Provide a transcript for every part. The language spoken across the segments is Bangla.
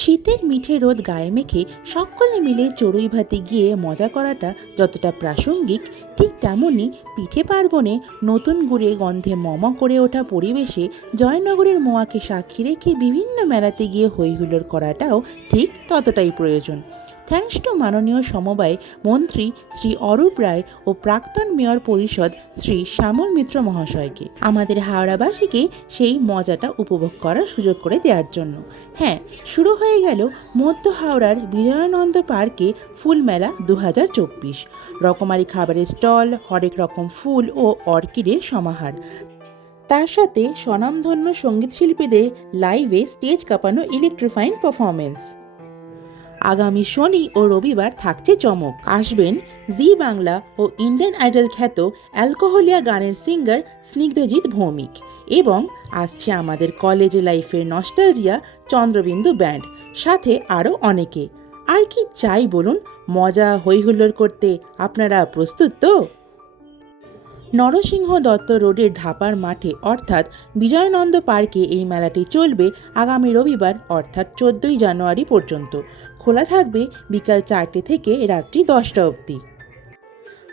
শীতের মিঠে রোদ গায়ে মেখে সকলে মিলে চড়ুই ভাতে গিয়ে মজা করাটা যতটা প্রাসঙ্গিক, ঠিক তেমনই পিঠে পার্বণে নতুন গুড়ে গন্ধে মম করে ওঠা পরিবেশে জয়নগরের মোয়াকে সাক্ষী রেখে বিভিন্ন মেলাতে গিয়ে হইহুল্লোড় করাটাও ঠিক ততটাই প্রয়োজন। থ্যাঙ্কস টু মাননীয় সমবায় মন্ত্রী শ্রী অরূপ রায় ও প্রাক্তন মেয়র পরিষদ শ্রী শ্যামল মিত্র মহাশয়কে। আমাদের হাওড়াবাসীকে সেই মজাটা উপভোগ করার সুযোগ করে দেওয়ার জন্য। হ্যাঁ শুরু হয়ে গেল মধ্য হাওড়ার বিজয়ানন্দ পার্কে ফুল মেলা দু হাজার চব্বিশ। রকমারি খাবারের স্টল, হরেক রকম ফুল ও অর্কিডের সমাহার। তার সাথে স্বনামধন্য সংগীত শিল্পীদের লাইভে স্টেজ কাঁপানো ইলেকট্রিফাইং পারফরমেন্স আগামী শনি ও রবিবার থাকছে চমক। আসবেন জি বাংলা ও ইন্ডিয়ান আইডল খ্যাত অ্যালকোহলিয়া গানের সিঙ্গার স্নিগ্ধজিৎ ভৌমিক এবং আসছে আমাদের কলেজ লাইফের নস্টালজিয়া চন্দ্রবিন্দু ব্যান্ড, সাথে আরও অনেকে। আর কি চাই বলুন? মজা হৈহুল্লোড় করতে আপনারা প্রস্তুত তো? নরসিংহ দত্ত রোডের ধাপার মাঠে, অর্থাৎ বিজয়নন্দ পার্কে এই মেলাটি চলবে আগামী রবিবার, অর্থাৎ চোদ্দোই জানুয়ারি পর্যন্ত। খোলা থাকবে বিকাল চারটে থেকে রাত্রি দশটা অবধি।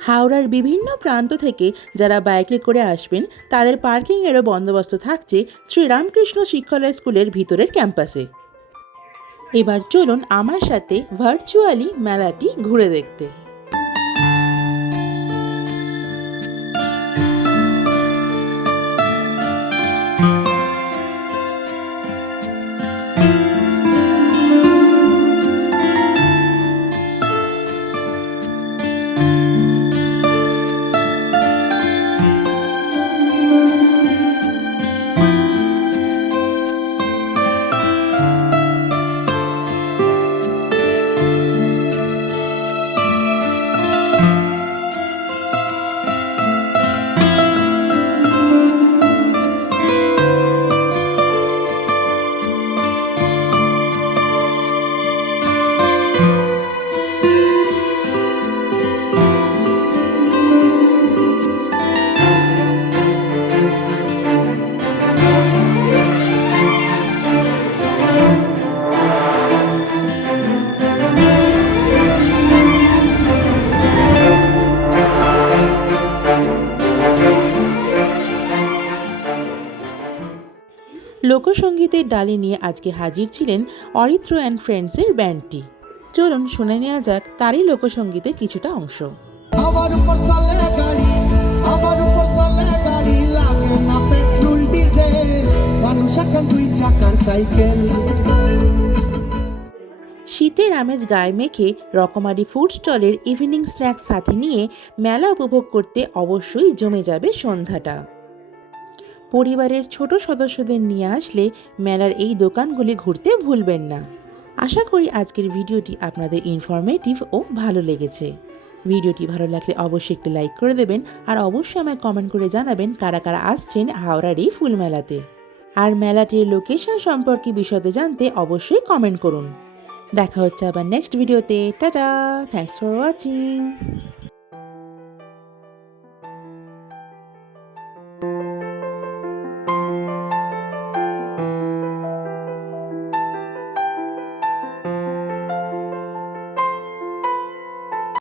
হাওড়ার বিভিন্ন প্রান্ত থেকে যারা বাইকে করে আসবেন, তাদের পার্কিংয়েরও বন্দোবস্ত থাকছে শ্রীরামকৃষ্ণ শিক্ষালয় স্কুলের ভিতরের ক্যাম্পাসে। এবার চলুন আমার সাথে ভার্চুয়ালি মেলাটি ঘুরে দেখতে। লোকসঙ্গীতের ডালি নিয়ে আজকে হাজির ছিলেন অরিত্র অ্যান্ড ফ্রেন্ডসের ব্যান্ডটি। চলুন শুনে নেওয়া যাক তারই লোকসঙ্গীতের কিছুটা অংশ। আমার উপর চলে গাড়ি আমার উপর গাড়ি লাগে না পেট্রোল ডিজেল। মানুষ এখন দুই চাকার সাইকেল। শীতের আমেজ গায়ে মেখে রকমারি ফুড স্টলের ইভিনিং স্ন্যাক্স সাথে নিয়ে মেলা উপভোগ করতে অবশ্যই জমে যাবে সন্ধ্যাটা। পরিবারের ছোট সদস্যদের নিয়ে আসলে মেলার এই দোকানগুলি ঘুরতে ভুলবেন না। আশা করি আজকের ভিডিওটি আপনাদের ইনফরমেটিভ ও ভালো লেগেছে। ভিডিওটি ভালো লাগলে অবশ্যই একটি লাইক করে দেবেন আর অবশ্যই আমায় কমেন্ট করে জানাবেন কারা কারা আসছেন হাওড়ার এই ফুল মেলাতে। আর মেলাটির লোকেশন সম্পর্কে বিশদে জানতে অবশ্যই কমেন্ট করুন। দেখা হচ্ছে আবার নেক্সট ভিডিওতে টাটা! Thanks for watching